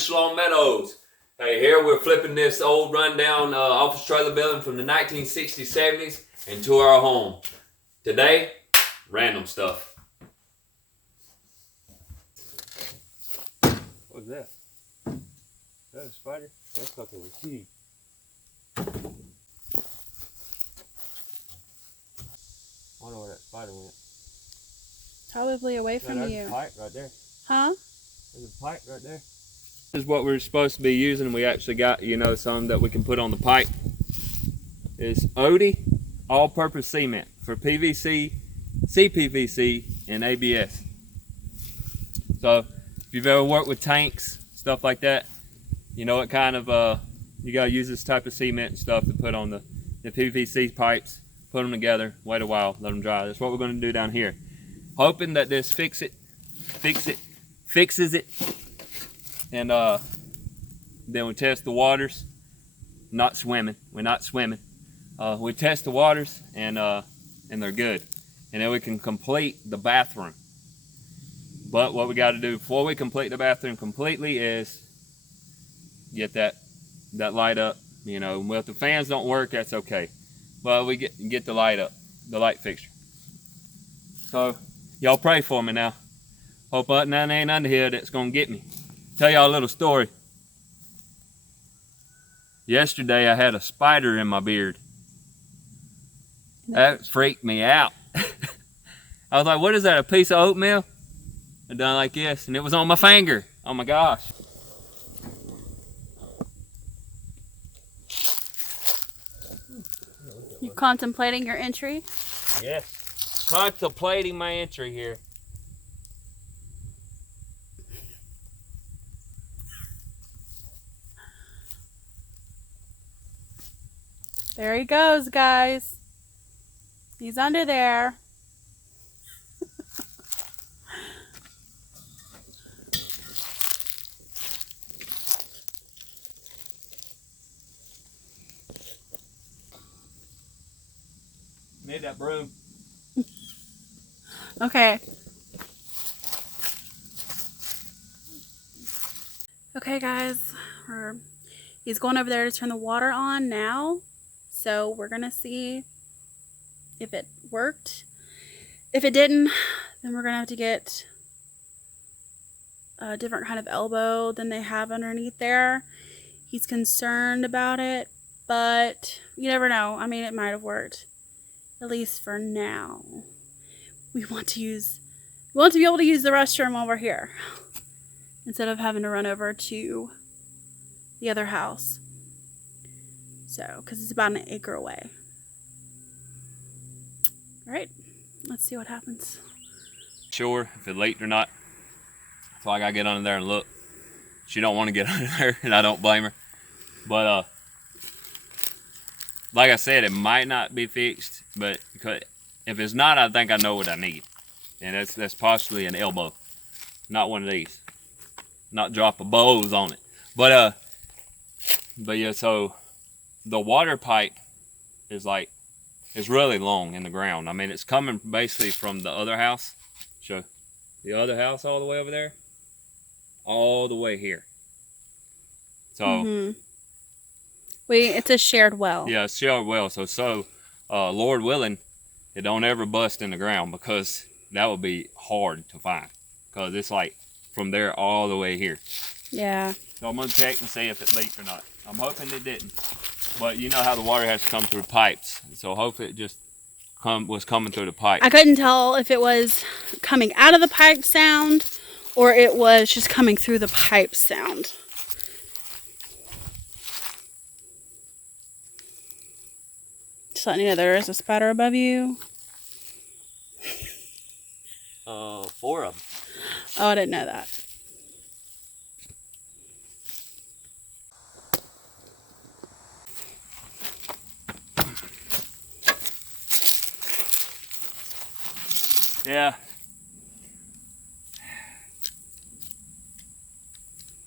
Shalom Meadows. Hey, here we're flipping this old rundown office trailer building from the 1960s, 70s into our home. Today, random stuff. What's that? Is that a spider? That's like a huge. I don't know where that spider went. Probably away from there's you. A pipe right there. Huh? There's a pipe right there. This is what we're supposed to be using. We actually got, some that we can put on the pipe. It's OD, all-purpose cement for PVC, CPVC, and ABS. So if you've ever worked with tanks, stuff like that, you know what kind of, you gotta use this type of cement and stuff to put on the PVC pipes, put them together, wait a while, let them dry. That's what we're gonna do down here. Hoping that this fixes it, and then we test the waters. We're not swimming. We test the waters, and they're good. And then we can complete the bathroom. But what we got to do before we complete the bathroom completely is get that light up. Well, if the fans don't work, that's okay. But we get the light up, the light fixture. So y'all pray for me now. Hope nothing ain't under here that's gonna get me. Tell y'all a little story. Yesterday I had a spider in my beard. That freaked me out. I was like, what is that, a piece of oatmeal? I done like this, and it was on my finger. Oh my gosh. You contemplating your entry? Yes. Contemplating my entry here. There he goes, guys. He's under there. Need that broom. Okay. Okay, guys. He's going over there to turn the water on now. So we're going to see if it worked. If it didn't, then we're going to have to get a different kind of elbow than they have underneath there. He's concerned about it, but you never know. I mean, it might have worked. At least for now. We want to be able to use the restroom while we're here instead of having to run over to the other house. So, because it's about an acre away. All right, let's see what happens. Sure if it leaked or not. So I gotta get under there and look. She don't want to get under there, and I don't blame her. But like I said, it might not be fixed, but if it's not, I think I know what I need. And that's possibly an elbow. Not one of these. Not drop a bows on it. But yeah, so the water pipe is really long in the ground. I mean, it's coming basically from the other house. So the other house all the way over there, all the way here. So it's a shared well. Yeah, it's shared well. So Lord willing, it don't ever bust in the ground, because that would be hard to find, because it's like from there all the way here. Yeah. So I'm gonna check and see if it leaked or not. I'm hoping it didn't, but you know how the water has to come through pipes. So hopefully it just was coming through the pipe. I couldn't tell if it was coming out of the pipe sound or it was just coming through the pipe sound. Just letting you know there is a spider above you. 4 of them. Oh, I didn't know that. Yeah.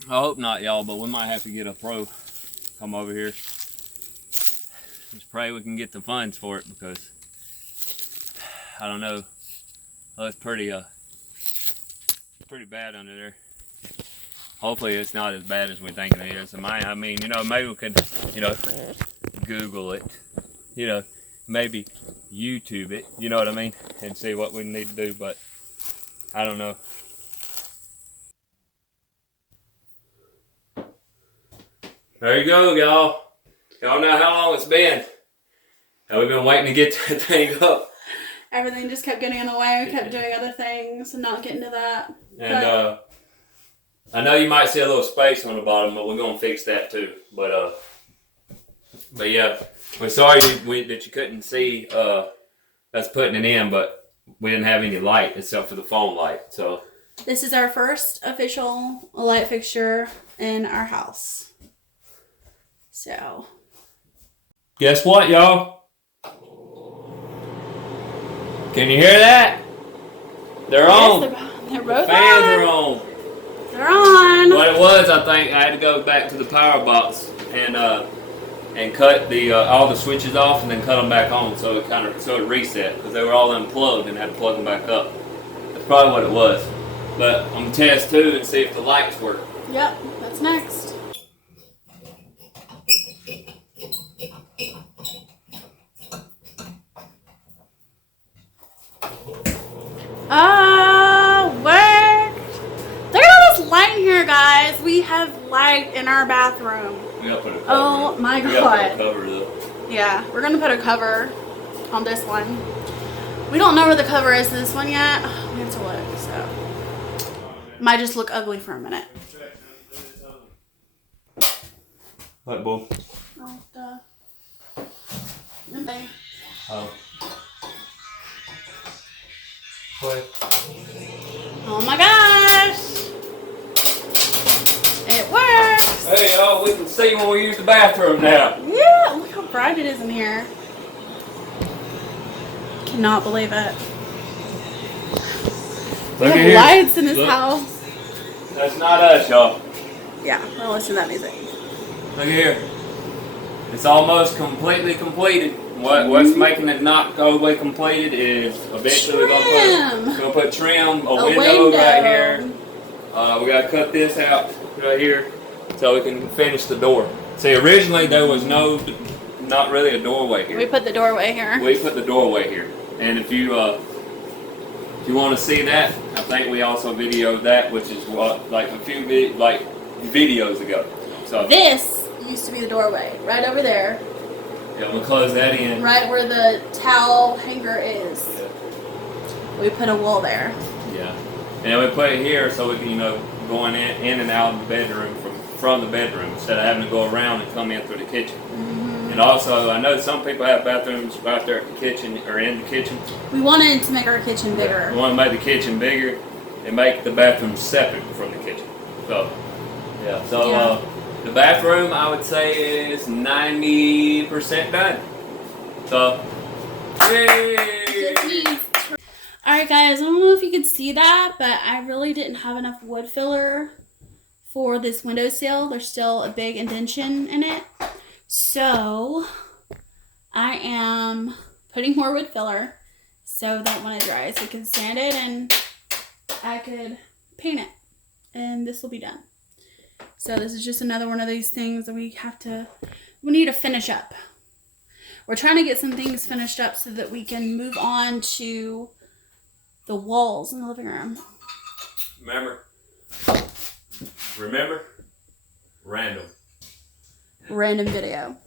I hope not, y'all, but we might have to get a pro come over here. Just pray we can get the funds for it, because I don't know. Well, it's pretty bad under there. hopefully it's not as bad as we think it is. I mean, you know, maybe we could, you know, Google it, you know, maybe YouTube it, you know what I mean, and see what we need to do, but I don't know. There you go, y'all. Y'all know how long it's been. And we've been waiting to get that thing up. Everything just kept getting in the way. We kept doing other things and not getting to that. And I know you might see a little space on the bottom, but we're gonna fix that too. But yeah, we're sorry that you couldn't see us putting it in, but we didn't have any light except for the phone light. So this is our first official light fixture in our house. So guess what, y'all? Can you hear that? They're on. They're both Fans on. are on. They're on. What it was, I think I had to go back to the power box and cut the all the switches off and then cut them back on, so it reset because they were all unplugged and had to plug them back up. That's probably what it was. But I'm gonna test too and see if the lights work. Yep, that's next. Oh, worked! Look at all this light in here, guys. We have light in our bathroom. We gotta put a cover. Oh my We gotta put a god. cover though. Yeah, we're gonna put a cover on this one. We don't know where the cover is to this one yet. We have to look, so. Might just look ugly for a minute. What, boy? Oh, duh. Okay. Oh. What? Oh my gosh! It works! Hey, y'all, we can see when we use the bathroom now. Yeah, look how bright it is in here. Cannot believe it. We Look at have here. lights in this Look. house. That's not us, y'all. Yeah, we're listening to that music. Look here. It's almost completely completed. What's making it not all the way completed is eventually we're gonna put trim, a window right here. We gotta cut this out right here so we can finish the door. See, originally there was not really a doorway here. We put the doorway here. We put the doorway here, and if you want to see that, I think we also videoed that, which is like a few videos ago. So This used to be the doorway, right over there, yeah, we'll close that in. right where the towel hanger is. Yeah. We put a wall there. Yeah, and we put it here so we can, you know, going in and out of the bedroom from the bedroom instead of having to go around and come in through the kitchen. Mm-hmm. And also, I know some people have bathrooms right there at the kitchen or in the kitchen. We wanted to make our kitchen bigger. We want to make the kitchen bigger and make the bathroom separate from the kitchen. So, yeah. So, Yeah. the bathroom, I would say, is 90% done. So, yay! Alright guys, I don't know if you could see that, but I really didn't have enough wood filler for this windowsill. There's still a big indentation in it. So, I am putting more wood filler so that when it dries, we can sand it and I could paint it. And this will be done. So this is just another one of these things that we need to finish up. We're trying to get some things finished up so that we can move on to the walls in the living room. Remember? Random. Random video.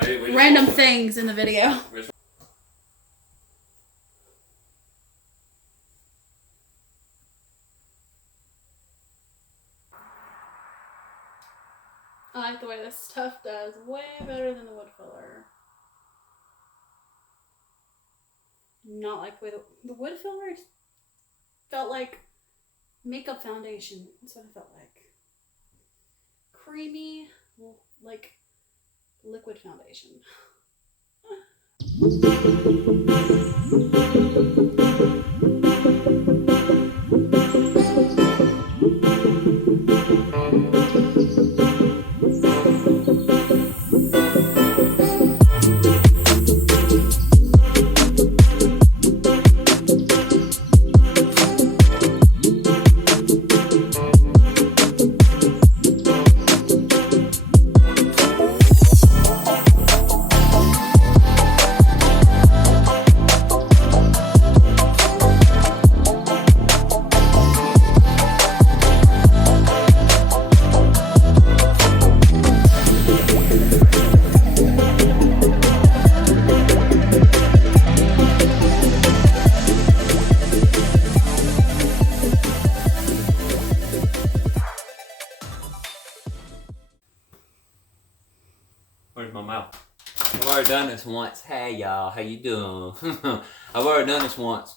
We Random things in the video. I like the way this stuff does way better than the wood filler. Not like the way the wood filler felt like makeup foundation. That's what it felt like. Creamy, like liquid foundation. Where's my mouth? I've already done this once. Hey y'all, how you doing? I've already done this once,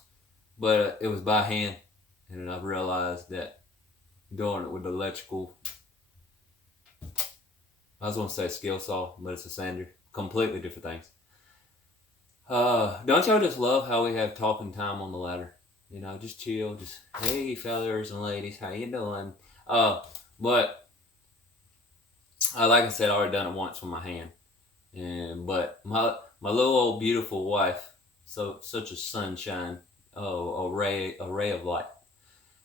but it was by hand, and I've realized that doing it with the electrical, I was gonna say skill saw, but it's a sander. Completely different things. Don't y'all just love how we have talking time on the ladder? You know, just chill, just hey fellas and ladies, how you doing? But like I said, I already done it once with my hand, but my little old beautiful wife, such a sunshine, a ray of light.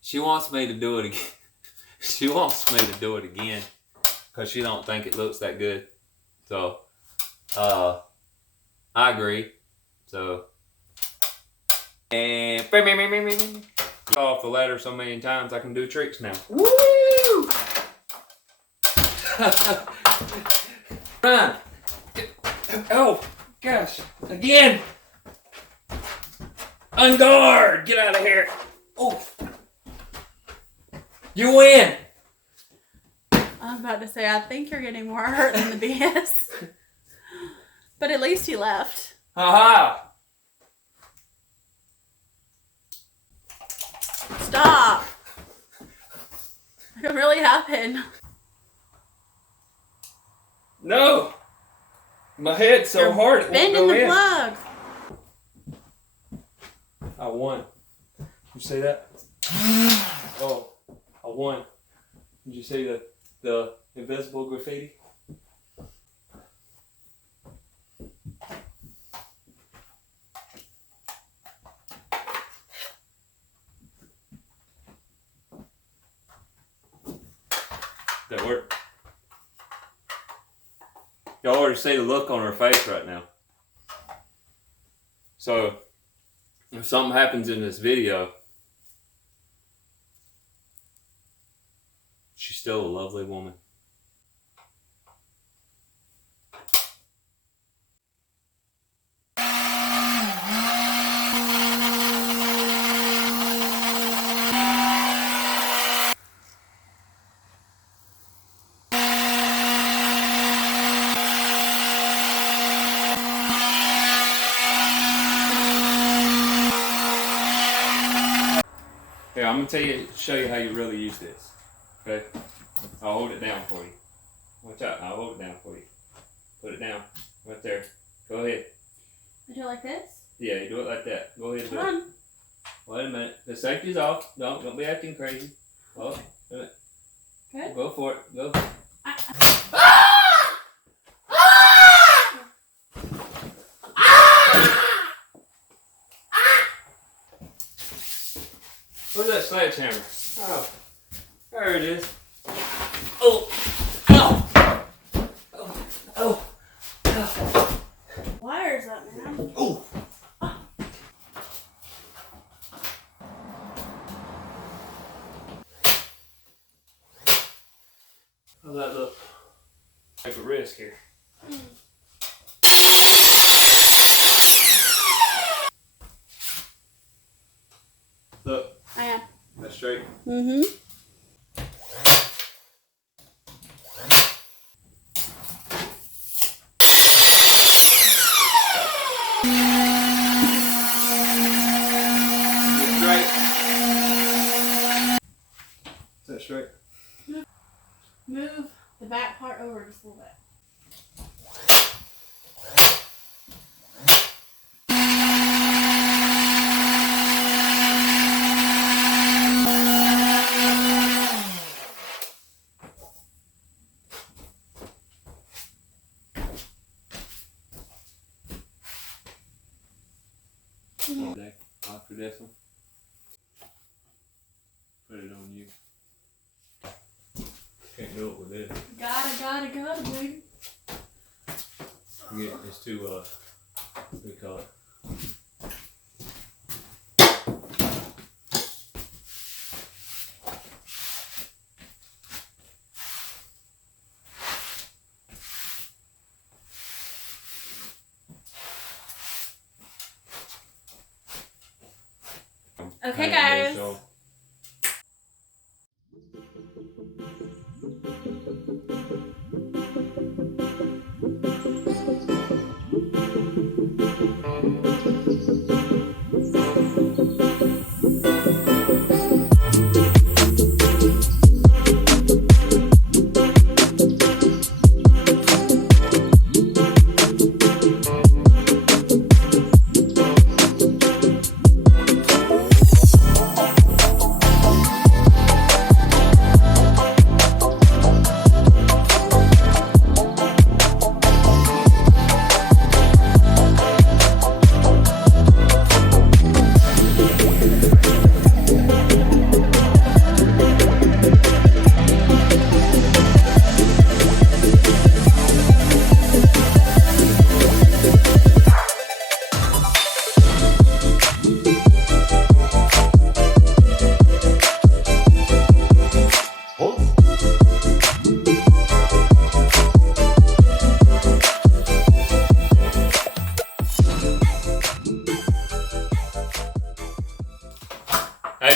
She wants me to do it again. She wants me to do it again because she don't think it looks that good. So, I agree. So, and Off the ladder so many times I can do tricks now. woo! Run! Oh gosh! Again! On guard! Get out of here! Oh! You win! I'm about to say, I think you're getting more hurt than the BS. But at least he left. Haha! Stop! It could really happen. No! My head's so hard it won't Bending go the in. plug. I won. You see that? Oh, I won. Did you see the invisible graffiti? That worked. Y'all already see the look on her face right now. So, if something happens in this video, she's still a lovely woman. Here, I'm gonna show you how you really use this. Okay? I'll hold it down for you. Watch out, I'll hold it down for you. Put it down. Right there. Go ahead. I do it like this? Yeah, you do it like that. Go ahead and do Come it. on. Wait a minute. The safety's off. Don't be acting crazy. Oh, do it. Good. Go for it. Go. Where's that sledgehammer? Oh, there it is. Oh, oh, oh, oh. Wires up, man. Oh. How's that look? Take a risk here. Look. I am. That's straight. Mm-hmm. Straight. Is that straight? Move the back part over just a little bit. After this one, put it on you. Can't do it with this. Gotta, baby. Yeah, it's too, what do you call it? Okay, guys. So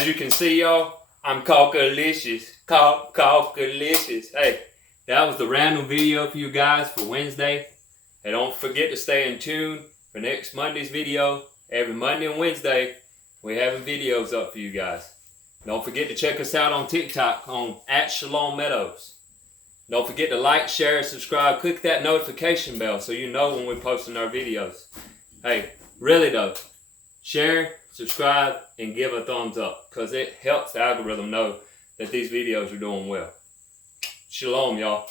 you can see, y'all, I'm Kaale-licious. Kaale-licious. Hey, that was the random video for you guys for Wednesday. And don't forget to stay in tune for next Monday's video. Every Monday and Wednesday, we're having videos up for you guys. Don't forget to check us out on TikTok on @ShalomMeadows. Don't forget to like, share, and subscribe. Click that notification bell so you know when we're posting our videos. Hey, really though, share, subscribe, and give a thumbs up because it helps the algorithm know that these videos are doing well. Shalom, y'all.